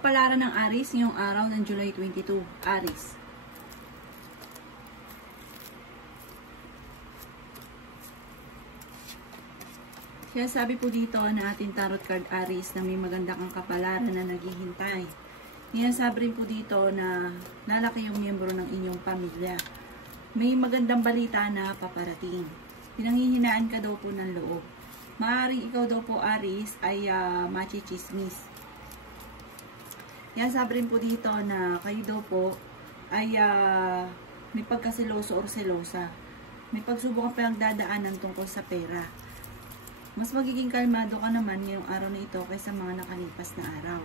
Kapalaran ng Aries ngayong araw ng July 22. Aries. Kaya sabi po dito na ating tarot card Aries na may maganda kang kapalaran na naghihintay. Ngayon sabi rin po dito na lalaki yung miyembro ng inyong pamilya. May magandang balita na paparating. Pinanghihinaan ka daw po ng loob. Maaaring ikaw daw po Aries ay machichismis. Yan sabi rin po dito na kayo daw po ay may pagkasiloso or selosa. May pagsubok ka pinagdadaanan tungkol sa pera. Mas magiging kalmado ka naman ngayong araw na ito kaysa mga nakalipas na araw.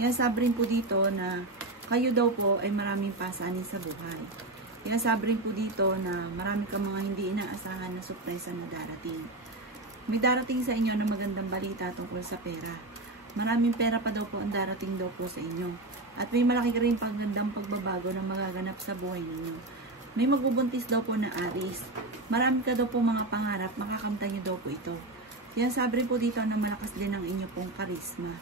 Yan sabi rin po dito na kayo daw po ay maraming pasanin sa buhay. Yan sabi rin po dito na marami kang mga hindi inaasahan na surpresa na darating. May darating sa inyo na magandang balita tungkol sa pera. Maraming pera pa daw po ang darating daw po sa inyo. At may malaki rin pagandang pagbabago na magaganap sa buhay ninyo. May magbubuntis daw po na Aries. Marami ka daw po mga pangarap, makakamtan nyo daw po ito. Yan sabi rin po dito na malakas din ang inyo pong karisma.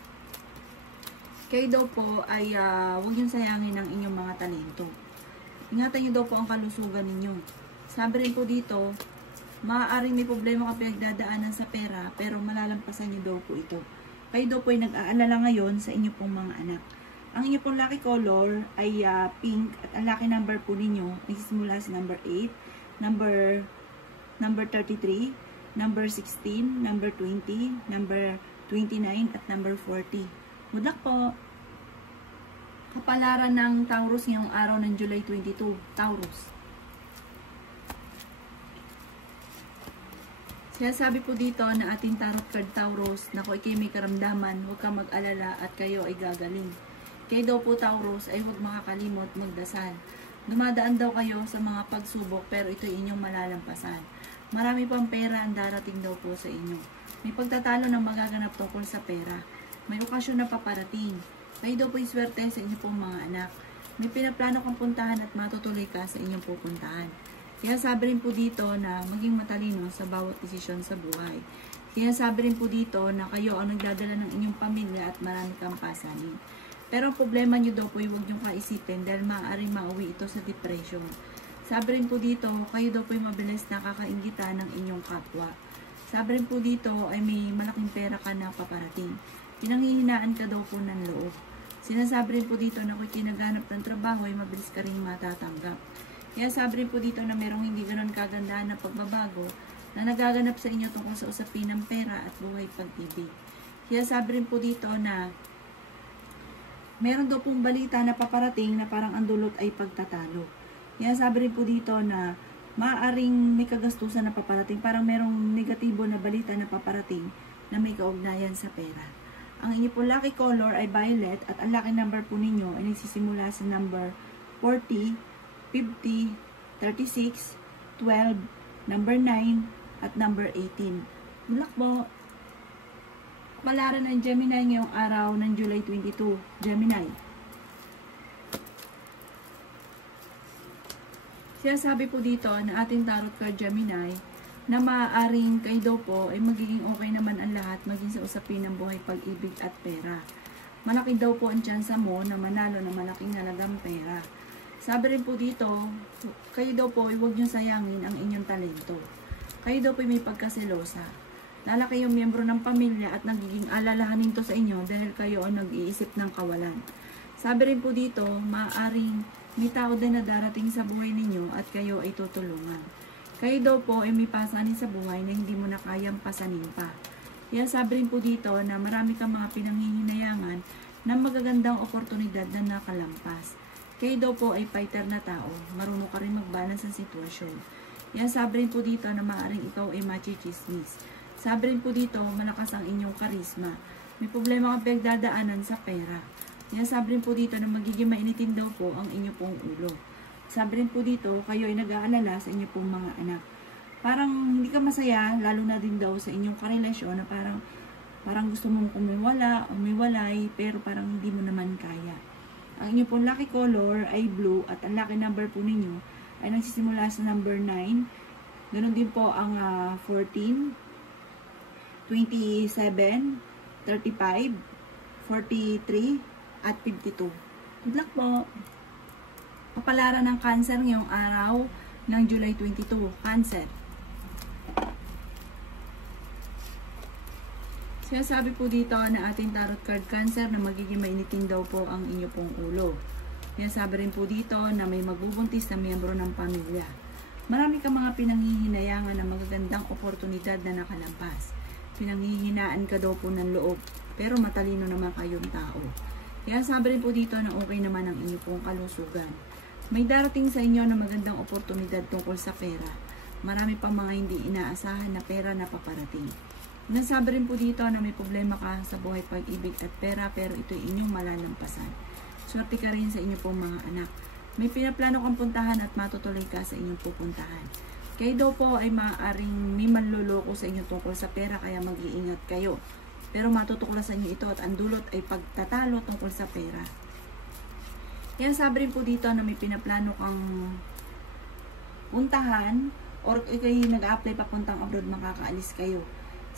Kayo daw po ay huwag yung sayangin ang inyong mga talento. Ingatan nyo daw po ang kalusugan ninyo. Sabi rin po dito, maaaring may problema ka pinagdadaanan sa pera pero malalampasan nyo daw po ito. Kayo daw po ay nag-aalala ngayon sa inyo pong mga anak. Ang inyo pong lucky color ay pink at ang lucky number po ninyo ay simula sa number 8, number 33, number 16, number 20, number 29 at number 40. Good luck po! Kapalaran ng Taurus ngayong araw ng July 22. Taurus. Kaya sabi po dito na ating tarot card Taurus na kung ikay may karamdaman, huwag kang mag-alala at kayo ay gagaling. Kayo daw po Taurus ay huwag makakalimot magdasal. Dumadaan daw kayo sa mga pagsubok pero ito inyong malalampasan. Marami pang pera ang darating daw po sa inyo. May pagtatalo ng magaganap tungkol sa pera. May okasyon na paparating. Kayo daw po iswerte sa inyong pong mga anak. May pinaplano kang puntahan at matutuloy ka sa inyong pupuntahan. Kaya sabi rin po dito na maging matalino sa bawat desisyon sa buhay. Kaya sabi rin po dito na kayo ang nagdadala ng inyong pamilya at marami kang pasanin. Pero ang problema nyo daw po ay huwag nyo kaisipin dahil maaaring mauwi ito sa depression. Sabi rin po dito, kayo daw po ay mabilis nakakaingitan ng inyong kapwa. Sabi rin po dito ay may malaking pera ka na paparating. Pinanghihinaan ka daw po ng loob. Sinasabi rin po dito na kung kinaganap ng trabaho ay mabilis ka rin matatanggap. Kaya sabi rin po dito na merong hindi ganon kagandahan na pagbabago na nagaganap sa inyo tungkol sa usapin ng pera at buhay pag-ibig. Kaya sabi rin po dito na meron daw pong balita na paparating na parang ang dulot ay pagtatalo. Kaya sabi rin po dito na maaaring may kagastusan na paparating, parang merong negatibo na balita na paparating na may kaugnayan sa pera. Ang inyo po lucky color ay violet at ang lucky number po ninyo ay nagsisimula sa number 40, 50, 36, 12, number 9, at number 18. Good luck po! Kapalaran ng Gemini ngayong araw ng July 22. Gemini. Siya sabi po dito na ating tarot card Gemini na maaaring kayo daw po ay magiging okay naman ang lahat maging sa usapin ng buhay, pag-ibig at pera. Malaki daw po ang tsansa mo na manalo ng malaking halagang pera. Sabi rin po dito, kayo daw po ay huwag nyo sayangin ang inyong talento. Kayo daw po ay may pagkaselosa. Lalaki yung miyembro ng pamilya at nagiging alalahanin to sa inyo dahil kayo ang nag-iisip ng kawalan. Sabi rin po dito, maaaring may tao din na darating sa buhay ninyo at kayo ay tutulungan. Kayo daw po ay may pasanin sa buhay na hindi mo na kayang pasanin pa. Kaya sabi rin po dito na marami kang mga pinanghihinayangan na magagandang oportunidad na nakalampas. Kayo daw po ay fighter na tao, marunong ka rin mag-balance ang sitwasyon. Yan sabi rin po dito na maaaring ikaw ay machichismis. Sabi rin po dito, malakas ang inyong karisma. May problema kang pinagdadaanan sa pera. Yan sabi rin po dito na magiging mainitin daw po ang inyong pong ulo. Sabi rin po dito, kayo ay nag-aalala sa inyong pong mga anak. Parang hindi ka masaya, lalo na din daw sa inyong karelasyon na parang gusto mong kumiwala o umiwalay, pero parang hindi mo naman kaya. Ang inyong pong lucky color ay blue at ang lucky number po ninyo ay nagsisimula sa number 9. Ganon din po ang 14, 27, 35, 43, at 52. Good luck po! Kapalaran ng Cancer ngayong araw ng July 22. Cancer. Sinasabi po dito na ating tarot card Cancer na magiging mainitin daw po ang inyo pong ulo. Sinasabi rin po dito na may magbubuntis na miyembro ng pamilya. Marami kang mga pinanghihinayangan na magagandang oportunidad na nakalampas. Pinanghihinaan ka daw po ng loob, pero matalino naman kayong tao. Sinasabi rin po dito na okay naman ang inyo pong kalusugan. May darating sa inyo na magandang oportunidad tungkol sa pera. Marami pang mga hindi inaasahan na pera na paparating. Nasabi rin po dito na may problema ka sa buhay pag-ibig at pera pero ito ay inyong malalampasan. Swerte ka rin sa inyong pong mga anak. May pinaplano kang puntahan at matutuloy ka sa inyong pupuntahan. Kayo daw po ay maaaring may manloloko sa inyo tungkol sa pera kaya mag-iingat kayo. Pero matutuklasan nyo ito at ang dulot ay pagtatalo tungkol sa pera. Yan sabi rin po dito na may pinaplano kang puntahan or kayo nag-apply papuntang abroad makakaalis kayo.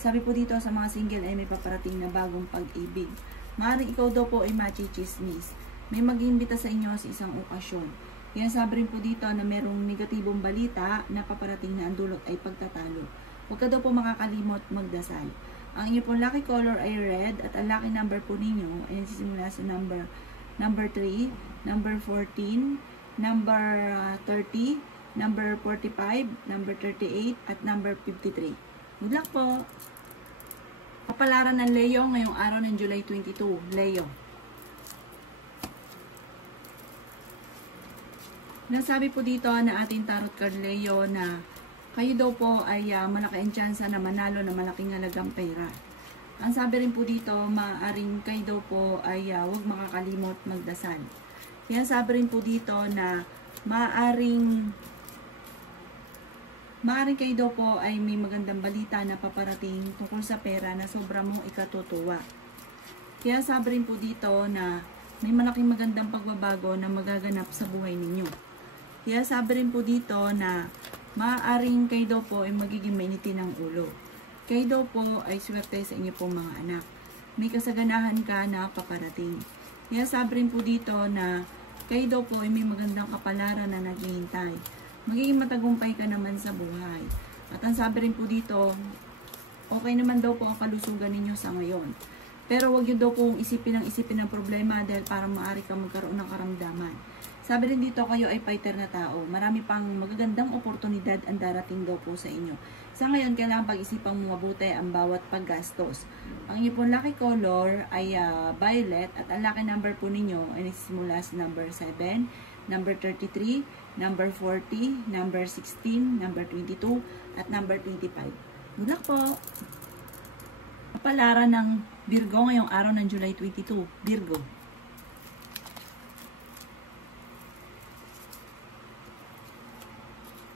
Sabi po dito sa mga single ay may paparating na bagong pag-ibig. Maaaring ikaw daw po ay machichismis. May mag-iimbita sa inyo sa isang okasyon. Yan sabi rin po dito na merong negatibong balita na paparating na ang dulot ay pagtatalo. Huwag ka daw po makakalimot magdasal. Ang inyo pong lucky color ay red at ang lucky number po ninyo ay nagsisimula sa number 3, number 14, number 30, number 45, number 38, at number 53. Good luck po! Kapalaran ng Leo ngayong araw ng July 22. Leo. Nasabi po dito na ating tarot card Leo na kayo daw po ay malaki ang tsansa na manalo na malaking halagang pera. Ang sabi rin po dito, maaaring kayo daw po ay huwag makakalimot magdasal. Yan sabi rin po dito na maaaring kayo daw po ay may magandang balita na paparating tungkol sa pera na sobra mong ikatutuwa. Kaya sabi rin po dito na may malaking magandang pagbabago na magaganap sa buhay ninyo. Kaya sabi rin po dito na maaaring kayo daw po ay magiging mainitin ng ulo. Kayo daw po ay swerte sa inyo pong mga anak. May kasaganahan ka na paparating. Kaya sabi rin po dito na kayo daw po ay may magandang kapalaran na naghihintay. Magiging matagumpay ka naman sa buhay. At ang sabi rin po dito, okay naman daw po ang kalusugan ninyo sa ngayon. Pero wag yun daw pong isipin ng problema dahil parang maaari kang magkaroon ng karamdaman. Sabi rin dito, kayo ay fighter na tao. Marami pang magagandang oportunidad ang darating daw po sa inyo. Sa ngayon, kailangan pag-isipang mabuti ang bawat paggastos. Ang inyo pong lucky color ay violet at ang lucky number po ninyo ay nagsisimula sa number 7, number 33, number 40, number 16, number 22, at number 25. Good luck po! Kapalaran ng Virgo ngayong araw ng July 22. Virgo.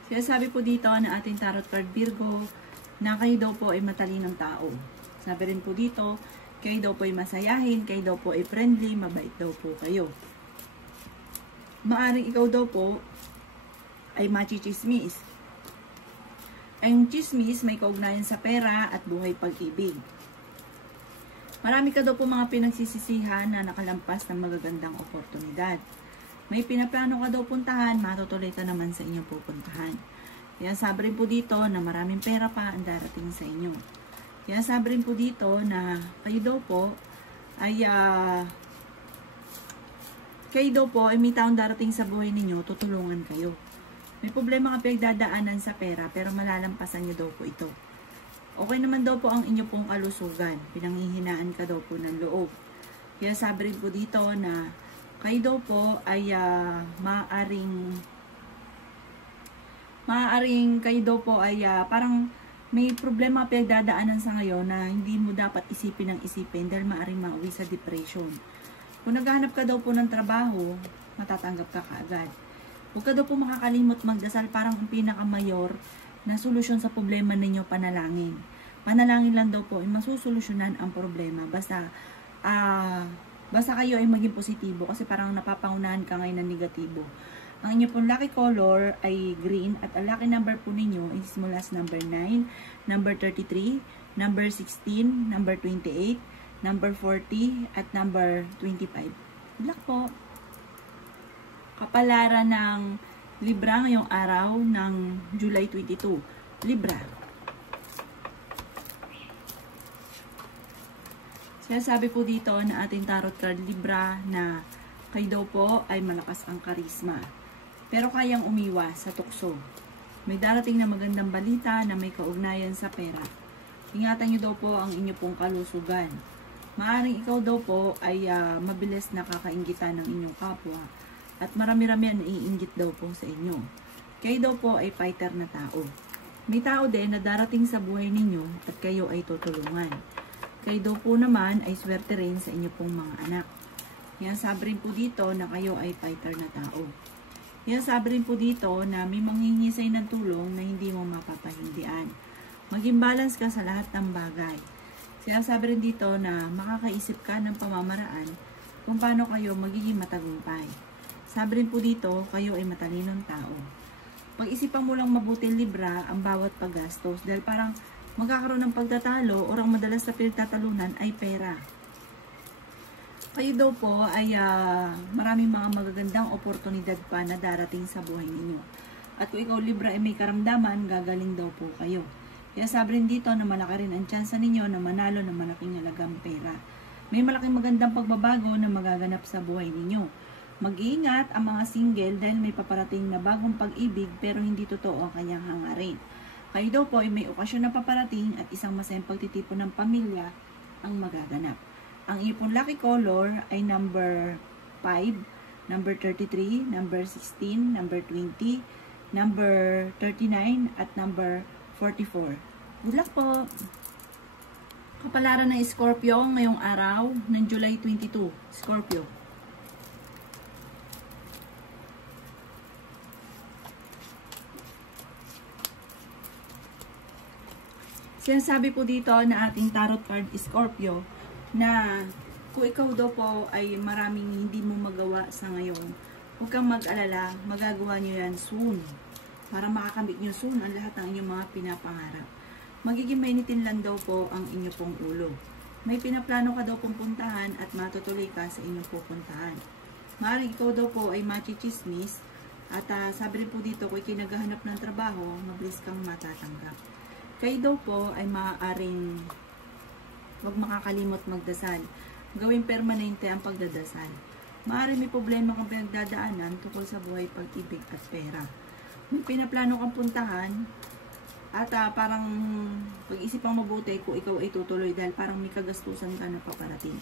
Kaya sabi po dito na ating tarot card Virgo na kayo daw po ay matalinong tao. Sabi rin po dito, kayo daw po ay masayahin, kayo daw po ay friendly, mabait daw po kayo. Maaring ikaw daw po ay machichismis. Ang chismis may kaugnayan sa pera at buhay pag-ibig. Marami ka daw po mga pinagsisisihan na nakalampas ng magagandang oportunidad. May pinaplano ka daw puntahan, matutuloy ka naman sa inyong pupuntahan. Kaya sabi rin po dito na maraming pera pa ang darating sa inyo. Kaya sabi rin po dito na kayo daw po ay may taong darating sa buhay ninyo, tutulungan kayo. May problema ka pinagdadaanan sa pera pero malalampasan nyo daw po ito. Okay naman daw po ang inyo pong kalusugan. Pinanghihinaan ka daw po ng loob. Kaya sabi rin po dito na kayo daw po ay maaaring kayo daw po ay parang may problema pinagdadaanan sa ngayon na hindi mo dapat isipin ng isipin dahil maaaring mauwi sa depression. Kung naghahanap ka daw po ng trabaho, matatanggap ka kaagad. Huwag ka daw po makakalimot magdasal, parang ang pinakamayor na solusyon sa problema ninyo, panalangin. Panalangin lang daw po ay masusolusyonan ang problema. Basta kayo ay maging positibo kasi parang napapangunahan ka ngayon ng negatibo. Ang inyo pong lucky color ay green at ang lucky number po ninyo is mula sa number 9, number 33, number 16, number 28, number 40, at number 25. po. Kapalaran ng Libra ngayong araw ng July 22. Libra. Sabi po dito na ating tarot card Libra na kayo daw po ay malakas ang karisma. Pero kayang umiwas sa tukso. May darating na magandang balita na may kaugnayan sa pera. Ingatan nyo daw po ang inyo pong kalusugan. Maaring ikaw daw po ay mabilis nakakainggitan ng inyong kapwa at marami-rami ang naiinggit daw po sa inyo. Kayo daw po ay fighter na tao. May tao din na darating sa buhay ninyo at kayo ay tutulungan. Kayo daw po naman ay swerte rin sa inyo pong mga anak. Yan sabi rin po dito na kayo ay fighter na tao. Yan sabi rin po dito na may manghingisay ng tulong na hindi mo mapapahindian. Maging balance ka sa lahat ng bagay. Sinasabi rin dito na makakaisip ka ng pamamaraan kung paano kayo magiging matagumpay. Sabi rin po dito, kayo ay matalinong tao. Pag-isipan mo lang mabuti Libra ang bawat paggastos dahil parang magkakaroon ng pagtatalo o ang madalas na pinagtatalunan ay pera. Kayo daw po ay maraming mga magagandang oportunidad pa na darating sa buhay ninyo. At kung ikaw Libra ay may karamdaman, gagaling daw po kayo. Kaya sabi rin dito na malaki rin ang tsansa ninyo na manalo ng malaking halagang pera. May malaking magandang pagbabago na magaganap sa buhay ninyo. Mag-iingat ang mga single dahil may paparating na bagong pag-ibig pero hindi totoo ang kanyang hangarin. Kayo daw po ay may okasyon na paparating at isang masayang pagtitipon ng pamilya ang magaganap. Ang iyo pong lucky color ay number 5, number 33, number 16, number 20, number 39 at number 44. Good luck po! Kapalaran ng Scorpio ngayong araw ng July 22. Scorpio. Sinasabi po dito na ating tarot card Scorpio na kung ikaw daw po ay maraming hindi mo magawa sa ngayon, huwag kang mag-alala, magagawa nyo yan soon. Para makakamit nyo soon ang lahat ng inyong mga pinapangarap. Magiging mainitin lang daw po ang inyo pong ulo. May pinaplano ka daw pong puntahan at matutuloy ka sa inyong pupuntahan. Maaaring ikaw daw po ay machichismis at sabi rin po dito kung ikay naghahanap ng trabaho, mabilis kang matatanggap. Kayo daw po ay maaaring huwag makakalimot magdasal. Gawing permanente ang pagdadasal. Maaaring may problema kang pinagdadaanan tungkol sa buhay, pag-ibig at pera. May pinaplano kang puntahan at parang pag-isipang mabuti kung ikaw ay tutuloy dahil parang may kagastusan ka na paparating.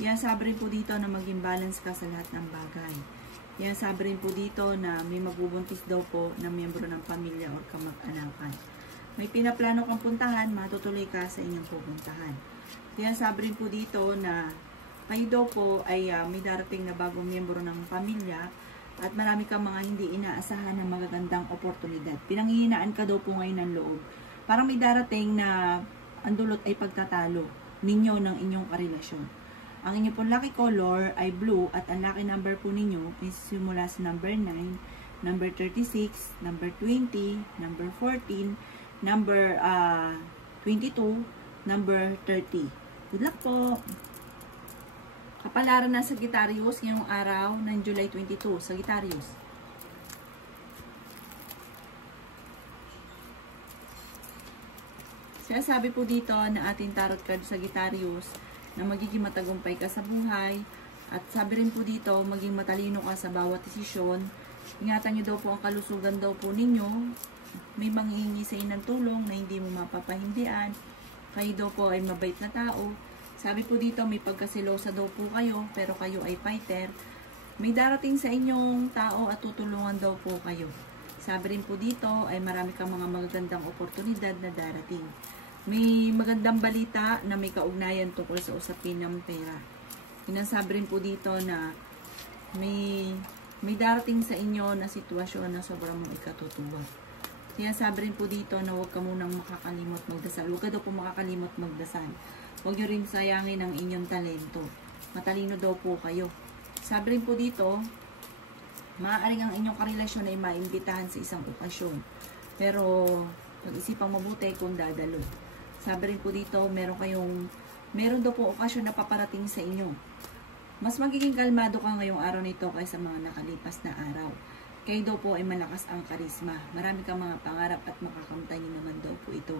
Yan sabi rin po dito na maging balance ka sa lahat ng bagay. Yan sabi rin po dito na may magbubuntis daw po na miyembro ng pamilya o kamag-anakan. May pinaplano kang puntahan, matutuloy ka sa inyong pupuntahan. Yan sabi rin po dito na kayo daw po ay may darating na bagong miyembro ng pamilya at marami kang mga hindi inaasahan na magagandang oportunidad. Pinanghihinaan ka daw po ngayon ng loob. Parang may darating na ang dulot ay pagtatalo ninyo ng inyong karelasyon. Ang inyong pong lucky color ay blue at ang lucky number po ninyo is simula sa number 9, number 36, number 20, number 14, number 22, number 30. Good luck po! Kapalaran na Sagittarius ngayong araw ng July 22. Sagittarius. Sinasabi po dito na ating tarot card Sagittarius na magiging matagumpay ka sa buhay at sabi rin po dito maging matalino ka sa bawat desisyon. Ingatan nyo daw po ang kalusugan daw po ninyo. May manghihingi sa inyo ng tulong na hindi mo mapapahindian. Kayo daw po ay mabait na tao. Sabi po dito, may pagkasilosa daw po kayo, pero kayo ay fighter. May darating sa inyong tao at tutulungan daw po kayo. Sabi rin po dito, ay marami kang mga magagandang oportunidad na darating. May magandang balita na may kaugnayan tungkol sa usapin ng pera. Sinasabi rin po dito na may darating sa inyo na sitwasyon na sobrang mong ikatutuwa. Sinasabi rin po dito na huwag ka munang makakalimot magdasal. Huwag ka daw po makakalimot magdasal. Huwag nyo rin sayangin ang inyong talento. Matalino daw po kayo. Sabi rin po dito, maaaring ang inyong karelasyon ay maimbitahan sa isang okasyon. Pero, pag-isipang mabuti kung dadalo. Sabi rin po dito, meron daw po okasyon na paparating sa inyo. Mas magiging kalmado ka ngayong araw nito kaysa mga nakalipas na araw. Kayo daw po ay malakas ang karisma. Marami kang mga pangarap at makakamtan niyo naman daw po ito.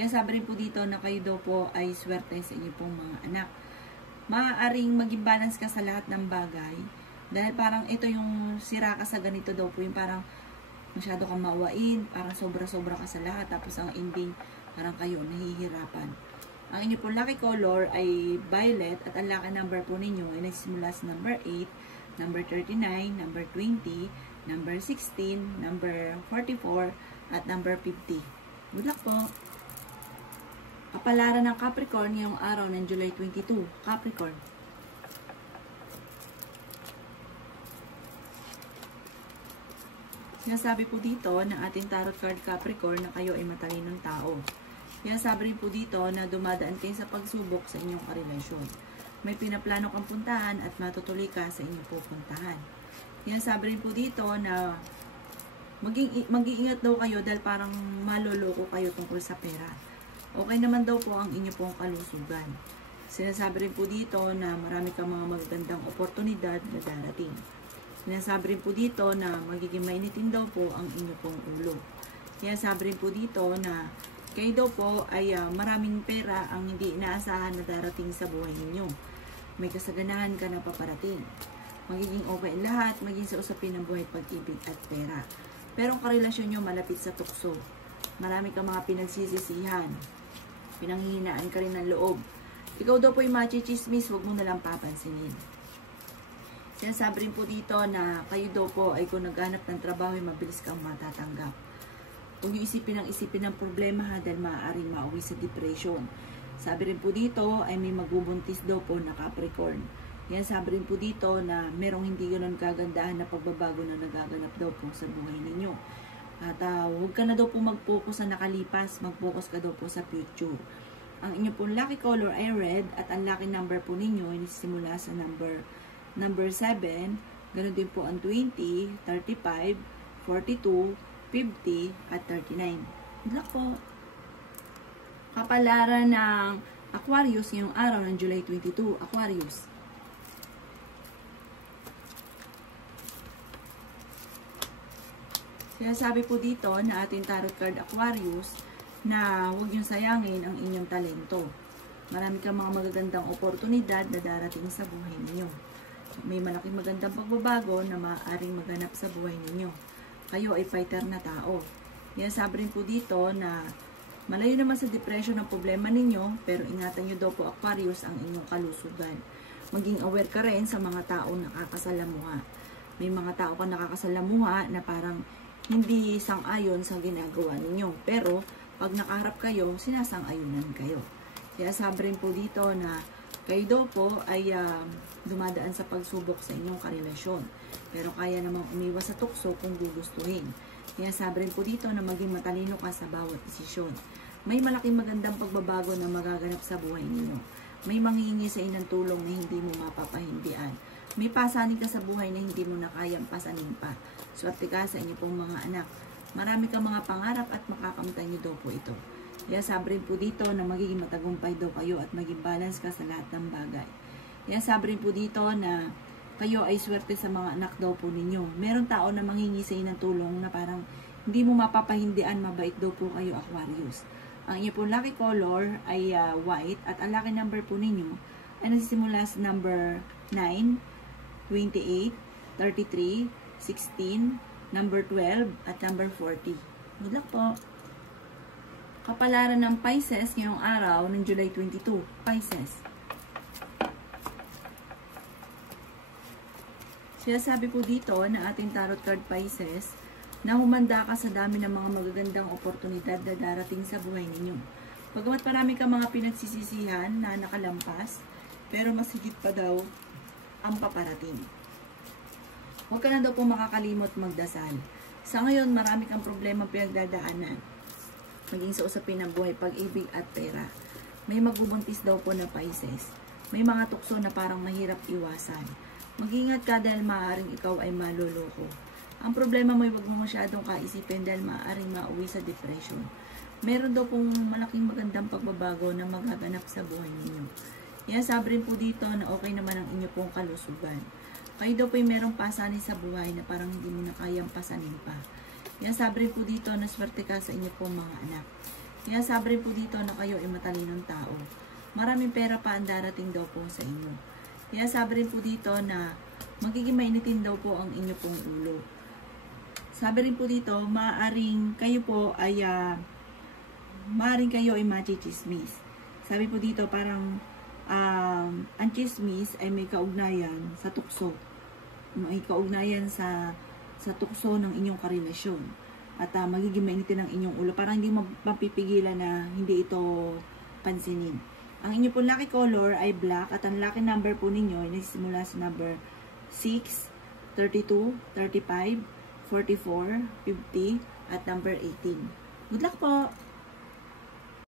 Yan, sabi rin po dito na kayo daw po ay swerte sa inyo pong mga anak. Maaaring maging balance ka sa lahat ng bagay. Dahil parang ito yung sira ka sa ganito daw po. Yung parang masyado kang mawain. Parang sobra-sobra ka sa lahat. Tapos ang ending, parang kayo nahihirapan. Ang inyo po lucky color ay violet. At ang lucky number po ninyo ay nagsimula sa number 8, number 39, number 20, number 16, number 44, at number 50. Good luck po! Kapalaran ng Capricorn ngayong araw ng July 22. Capricorn. Sinasabi po dito na ating tarot card Capricorn na kayo ay matalinong tao. Sinasabi rin po dito na dumadaan kayo sa pagsubok sa inyong karelasyon. May pinaplano kang puntahan at matutuloy ka sa inyong pupuntahan. Sinasabi rin po dito na mag-iingat daw kayo dahil parang maloloko kayo tungkol sa pera. Okay naman daw po ang inyo pong kalusugan. Sinasabi rin po dito na marami kang mga magagandang oportunidad na darating. Sinasabi rin po dito na magiging mainitin daw po ang inyo pong ulo. Sinasabi rin po dito na kayo daw po ay maraming pera ang hindi inaasahan na darating sa buhay ninyo. May kasaganahan ka na paparating. Magiging okay lahat, maging sa usapin ng buhay, pag-ibig at pera. Pero ang karelasyon nyo malapit sa tukso. Marami kang mga pinagsisisihan. Pinanghihinaan ka rin ng loob. Ikaw daw po yung machichismis, huwag mo nalang papansinin. Sinasabi rin po dito na kayo daw po ay kung naghanap ng trabaho, mabilis kang matatanggap. Huwag nyo isipin ng problema ha, dahil maaaring mauwi sa depression. Sabi rin po dito ay may magbubuntis daw po na Capricorn. Yan, sabi rin po dito na merong hindi ganoon kagandahan na pagbabago na nagaganap daw po sa buhay ninyo. At huwag ka na daw po mag-focus sa nakalipas, mag-focus ka daw po sa future. Ang inyo pong lucky color ay red at ang lucky number po ninyo ay nagsisimula sa number 7, ganoon din po ang 20, 35, 42, 50, at 39. Good luck po! Kapalaran ng Aquarius ngayong araw ng July 22. Aquarius. Sinasabi po dito na ating tarot card Aquarius na huwag niyong sayangin ang inyong talento. Marami kang mga magagandang oportunidad na darating sa buhay ninyo. May malaking magandang pagbabago na maaaring maganap sa buhay ninyo. Kayo ay fighter na tao. Yan, sabi rin po dito na malayo naman sa depression ang problema ninyo, pero ingatan nyo daw po Aquarius ang inyong kalusugan. Maging aware ka rin sa mga taong nakakasalamuha. May mga tao ka nakakasalamuha na parang hindi sang-ayon sa ginagawa ninyo. Pero, pag nakaharap kayo, sinasang-ayunan kayo. Kaya sabi rin po dito na kayo daw po ay dumadaan sa pagsubok sa inyong karelasyon. Pero kaya namang umiwas sa tukso kung gugustuhin. Kaya sabi rin po dito na maging matalino ka sa bawat desisyon. May malaking magandang pagbabago na magaganap sa buhay ninyo. May manghihingi sa inyo ng tulong na hindi mo mapapahindian. May pasanin ka sa buhay na hindi mo na kayang pasanin pa. Swerte ka sa inyo pong mga anak. Marami kang mga pangarap at makakamtan nyo daw po ito. Kaya sabi rin po dito na magiging matagumpay daw kayo at maging balance ka sa lahat ng bagay. Kaya sabi rin po dito na kayo ay swerte sa mga anak daw po ninyo. Meron tao na manghingi sa inyo ng tulong na parang hindi mo mapapahindian, mabait daw po kayo Aquarius. Ang inyo po lucky color ay white at ang lucky number po ninyo ay nagsisimula sa number 9, 28, 33, 16, number 12, at number 40. Good luck po! Kapalaran ng Pisces ngayong araw ng July 22. Pisces. Sinasabi po dito na ating tarot card Pisces na humanda ka sa dami ng mga magagandang oportunidad na darating sa buhay ninyo. Bagamat marami kang mga pinagsisisihan na nakalampas, pero mas higit pa daw ang paparating. Huwag ka na daw po makakalimot magdasal. Sa ngayon, marami kang problema pinagdadaanan. Maging sa usapin ng buhay, pag-ibig at pera. May magbubuntis daw po na Pisces. May mga tukso na parang mahirap iwasan. Mag-ingat ka dahil maaaring ikaw ay maluloko. Ang problema mo ay huwag mo masyadong kaisipin dahil maaaring mauwi sa depression. Meron daw pong malaking magandang pagbabago na magaganap sa buhay ninyo. Iasabi rin po dito na okay naman ang inyo pong kalusugan. Kayo daw po yung merong pasanin sa buhay na parang hindi mo na kayang pasanin pa. Iasabi rin po dito na swerte ka sa inyo pong mga anak. Iasabi rin po dito na kayo ay matalinong tao. Maraming pera pa ang darating daw po sa inyo. Iasabi rin po dito na magiging mainitin daw po ang inyo pong ulo. Sabi rin po dito, maaaring kayo ay machichismis. Sabi po dito, parang ang chismis ay may kaugnayan sa tukso. May kaugnayan sa tukso ng inyong karelasyon. At magiging mainitin ang inyong ulo. Parang hindi mapipigilan na hindi ito pansinin. Ang inyong pong lucky color ay black. At ang lucky number po ninyo ay nagsisimula sa number 6, 32, 35, 44, 50, at number 18. Good luck po!